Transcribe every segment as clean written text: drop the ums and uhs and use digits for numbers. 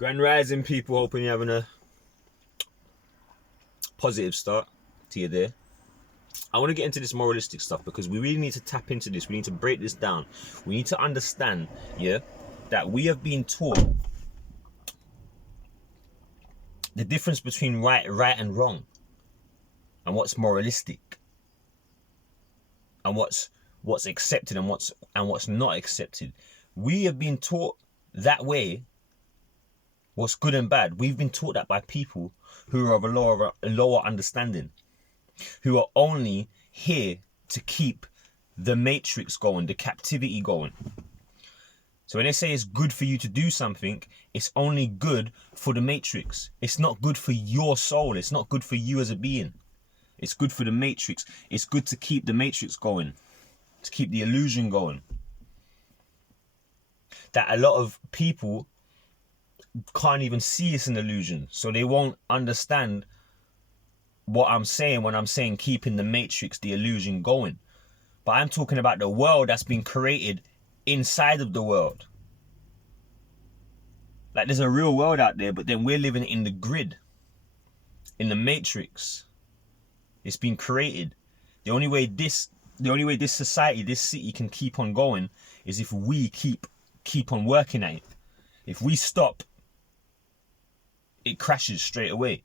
Grand Rising people, hoping you're having a positive start to your day. I want to get into this moralistic stuff because we really need to tap into this. We need to break this down. We need to understand, that we have been taught the difference between right and wrong, and what's moralistic, and what's accepted and what's not accepted. We have been taught that way. What's good and bad, we've been taught that by people who are of a lower understanding, who are only here to keep the matrix going, the captivity going. So when they say it's good for you to do something, it's only good for the matrix. It's not good for your soul. It's not good for you as a being. It's good for the matrix. It's good to keep the matrix going, to keep the illusion going. That a lot of people can't even see it's an illusion, so they won't understand what I'm saying when I'm saying keeping the matrix, the illusion going. But I'm talking about the world that's been created inside of the world. Like, there's a real world out there, but then we're living in the grid, in the matrix. It's been created. The only way this society, this city can keep on going is if we keep on working at it. If we stop, it crashes straight away.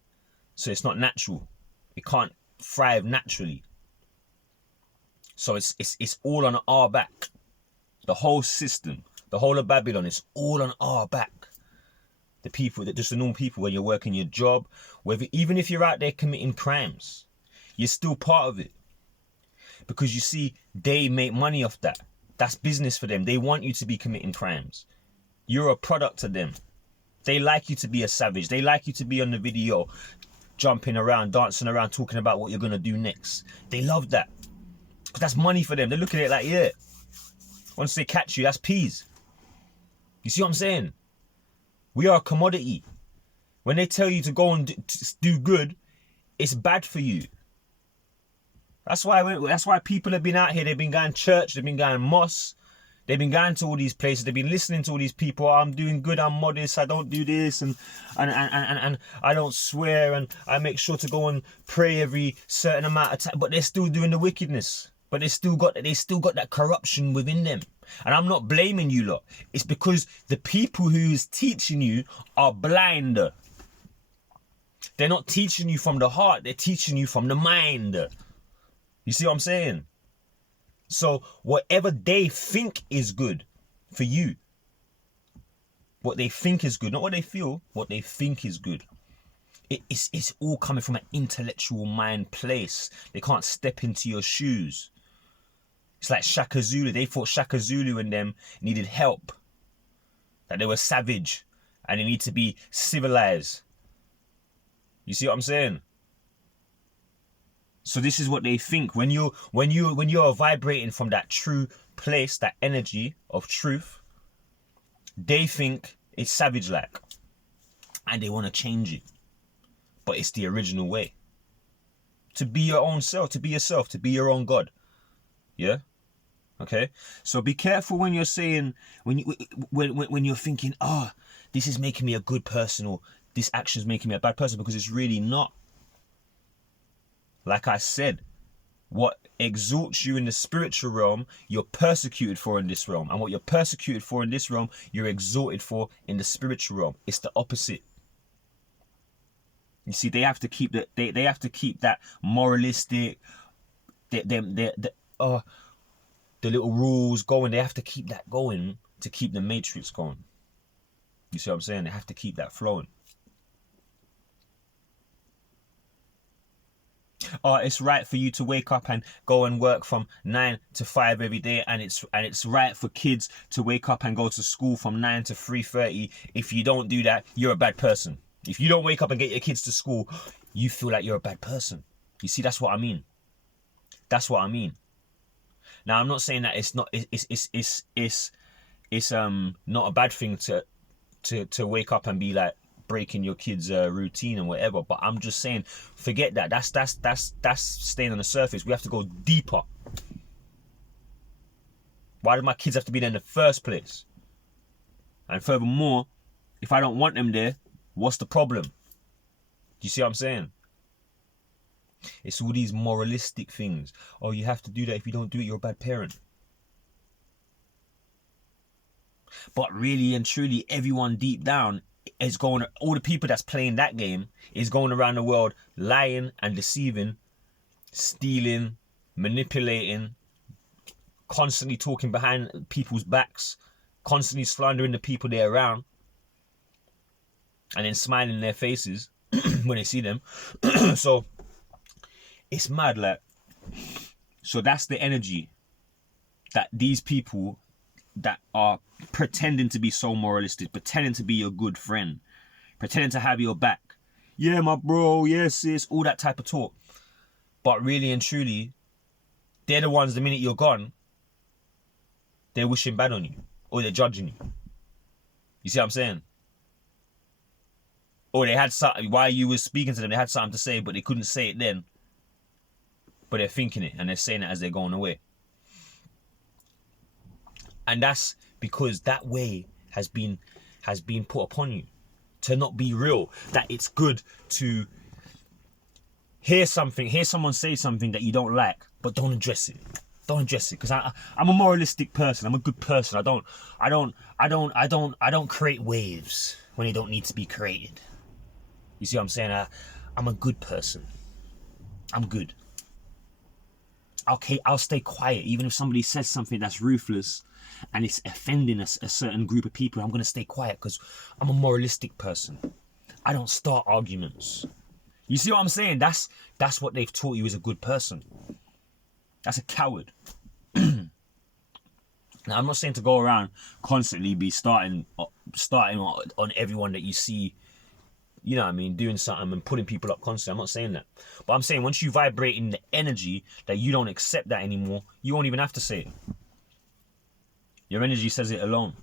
So it's not natural. It can't thrive naturally. So it's all on our back. The whole system, the whole of Babylon, is all on our back. The people, just the normal people, when you're working your job, even if you're out there committing crimes, you're still part of it. Because you see, they make money off that. That's business for them. They want you to be committing crimes. You're a product of them. They like you to be a savage. They like you to be on the video, jumping around, dancing around, talking about what you're going to do next. They love that. Because that's money for them. They're looking at it like, yeah. Once they catch you, that's peas. You see what I'm saying? We are a commodity. When they tell you to go and do good, it's bad for you. That's why people have been out here. They've been going to church. They've been going to mosque. They've been going to all these places. They've been listening to all these people. Oh, I'm doing good. I'm modest. I don't do this, and I don't swear, and I make sure to go and pray every certain amount of time. But they're still doing the wickedness. But they still got that corruption within them. And I'm not blaming you lot. It's because the people who is teaching you are blind. They're not teaching you from the heart. They're teaching you from the mind. You see what I'm saying? So whatever they think is good for you, what they think is good, not what they feel, what they think is good. It's all coming from an intellectual mind place. They can't step into your shoes. It's like Shaka Zulu. They thought Shaka Zulu and them needed help. That they were savage and they need to be civilized. You see what I'm saying? So this is what they think. When you're vibrating from that true place, that energy of truth, they think it's savage-like. And they want to change it. But it's the original way. To be your own self, to be yourself, to be your own God. Yeah? Okay? So be careful when you're saying, when you're thinking, this is making me a good person, or this action is making me a bad person, because it's really not. Like I said, what exalts you in the spiritual realm, you're persecuted for in this realm. And what you're persecuted for in this realm, you're exalted for in the spiritual realm. It's the opposite. You see, they have to keep that. They have to keep that moralistic, the little rules going. They have to keep that going to keep the matrix going. You see what I'm saying? They have to keep that flowing. It's right for you to wake up and go and work from 9 to 5 every day, and it's right for kids to wake up and go to school from 9 to 3:30. If you don't do that, you're a bad person. If you don't wake up and get your kids to school, you feel like you're a bad person. You see, that's what I mean. That's what I mean. Now, I'm not saying that it's not a bad thing to wake up and be like breaking your kids' routine and whatever, but I'm just saying, forget that. That's staying on the surface. We have to go deeper. Why do my kids have to be there in the first place? And furthermore, If I don't want them there, what's the problem? Do you see what I'm saying? It's all these moralistic things. Oh, you have to do that. If you don't do it, you're a bad parent. But really and truly, everyone deep down is going, all the people that's playing that game is going around the world lying and deceiving, stealing, manipulating, constantly talking behind people's backs, constantly slandering the people they're around, and then smiling in their faces when they see them. So it's mad, like. So that's the energy that these people that are pretending to be so moralistic, pretending to be your good friend, pretending to have your back. Yeah, my bro, yes, sis, all that type of talk. But really and truly, they're the ones, the minute you're gone, they're wishing bad on you. Or they're judging you. You see what I'm saying? Or they had something, while you were speaking to them, they had something to say, but they couldn't say it then. But they're thinking it, and they're saying it as they're going away. And that's because that way has been put upon you to not be real. That it's good to hear someone say something that you don't like, but don't address it. Don't address it, because I'm a moralistic person. I'm a good person. I don't create waves when they don't need to be created. You see what I'm saying? I'm a good person. I'm good. Okay, I'll stay quiet even if somebody says something that's ruthless and it's offending a certain group of people. I'm gonna stay quiet because I'm a moralistic person. I don't start arguments. You see what I'm saying? That's what they've taught you as a good person. That's a coward. Now, I'm not saying to go around constantly be starting on everyone that you see, you know what I mean, doing something and putting people up constantly. I'm not saying that. But I'm saying once you vibrate in the energy that you don't accept that anymore, you won't even have to say it. Your energy says it alone.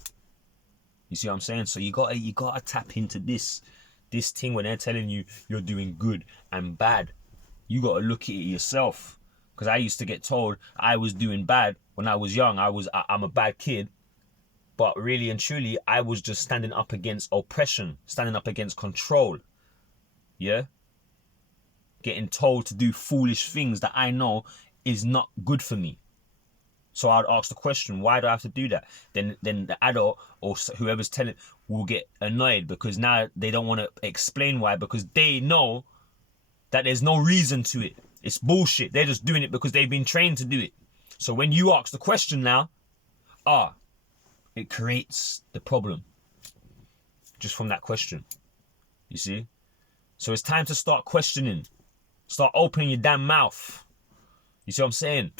You see what I'm saying? So you gotta tap into this thing when they're telling you you're doing good and bad. You gotta look at it yourself. Because I used to get told I was doing bad when I was young. I'm a bad kid. But really and truly, I was just standing up against oppression, standing up against control. Yeah? Getting told to do foolish things that I know is not good for me. So I'd ask the question, why do I have to do that? Then the adult or whoever's telling will get annoyed because now they don't want to explain why, because they know that there's no reason to it. It's bullshit. They're just doing it because they've been trained to do it. So when you ask the question now, it creates the problem. Just from that question. You see? So it's time to start questioning. Start opening your damn mouth. You see what I'm saying?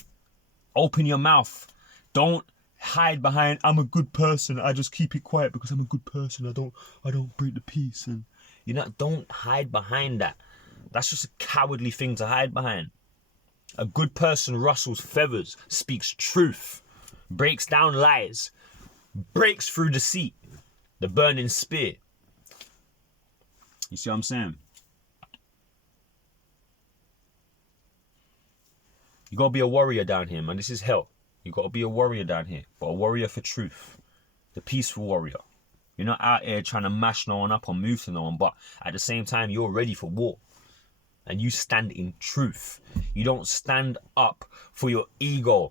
Open your mouth. Don't hide behind, I'm a good person. I just keep it quiet because I'm a good person. I don't break the peace. And don't hide behind that. That's just a cowardly thing to hide behind. A good person rustles feathers, speaks truth, breaks down lies, breaks through deceit, the burning spear. You see what I'm saying? You gotta be a warrior down here, man. This is hell. You gotta be a warrior down here, but a warrior for truth. The peaceful warrior. You're not out here trying to mash no one up or move to no one, but at the same time, you're ready for war. And you stand in truth. You don't stand up for your ego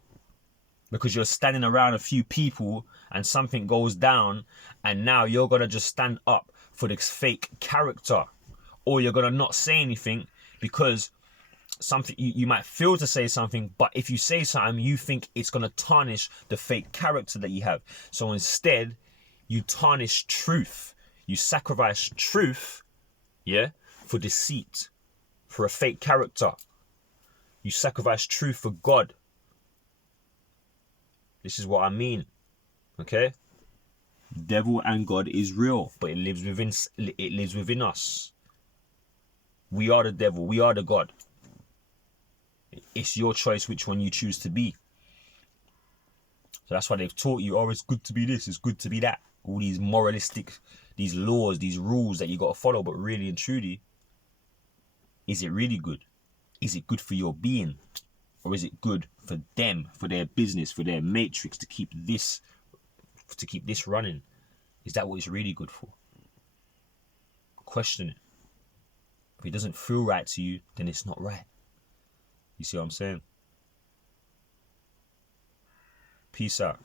because you're standing around a few people and something goes down and now you're going to just stand up for this fake character, or you're going to not say anything because something you might feel to say something, but if you say something, you think it's going to tarnish the fake character that you have. So instead, you tarnish truth. You sacrifice truth, for deceit. For a fake character. You sacrifice truth for God. This is what I mean. Okay? Devil and God is real, but it lives within us. We are the devil, we are the God. It's your choice which one you choose to be. So that's why they've taught you, it's good to be this, it's good to be that. All these moralistic, these laws, these rules that you got to follow, but really and truly, is it really good? Is it good for your being? Or is it good for them, for their business, for their matrix, to keep this running? Is that what it's really good for? question it. If it doesn't feel right to you, then it's not right. You see what I'm saying? Peace out.